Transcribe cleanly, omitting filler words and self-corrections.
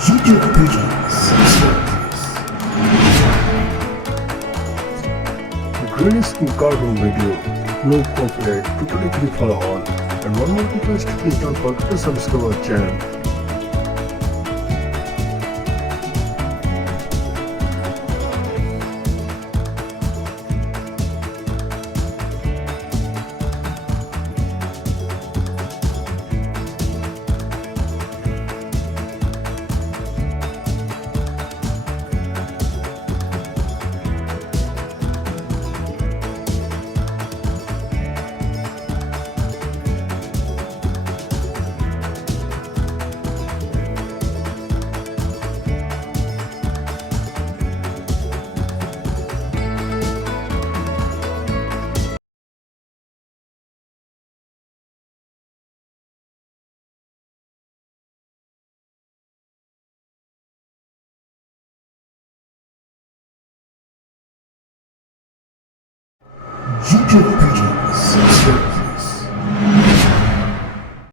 YouTube pages. Greatest in cartoon video, no copyright, totally free for all. And one more request, please don't forget to subscribe our channel. YouTube pages.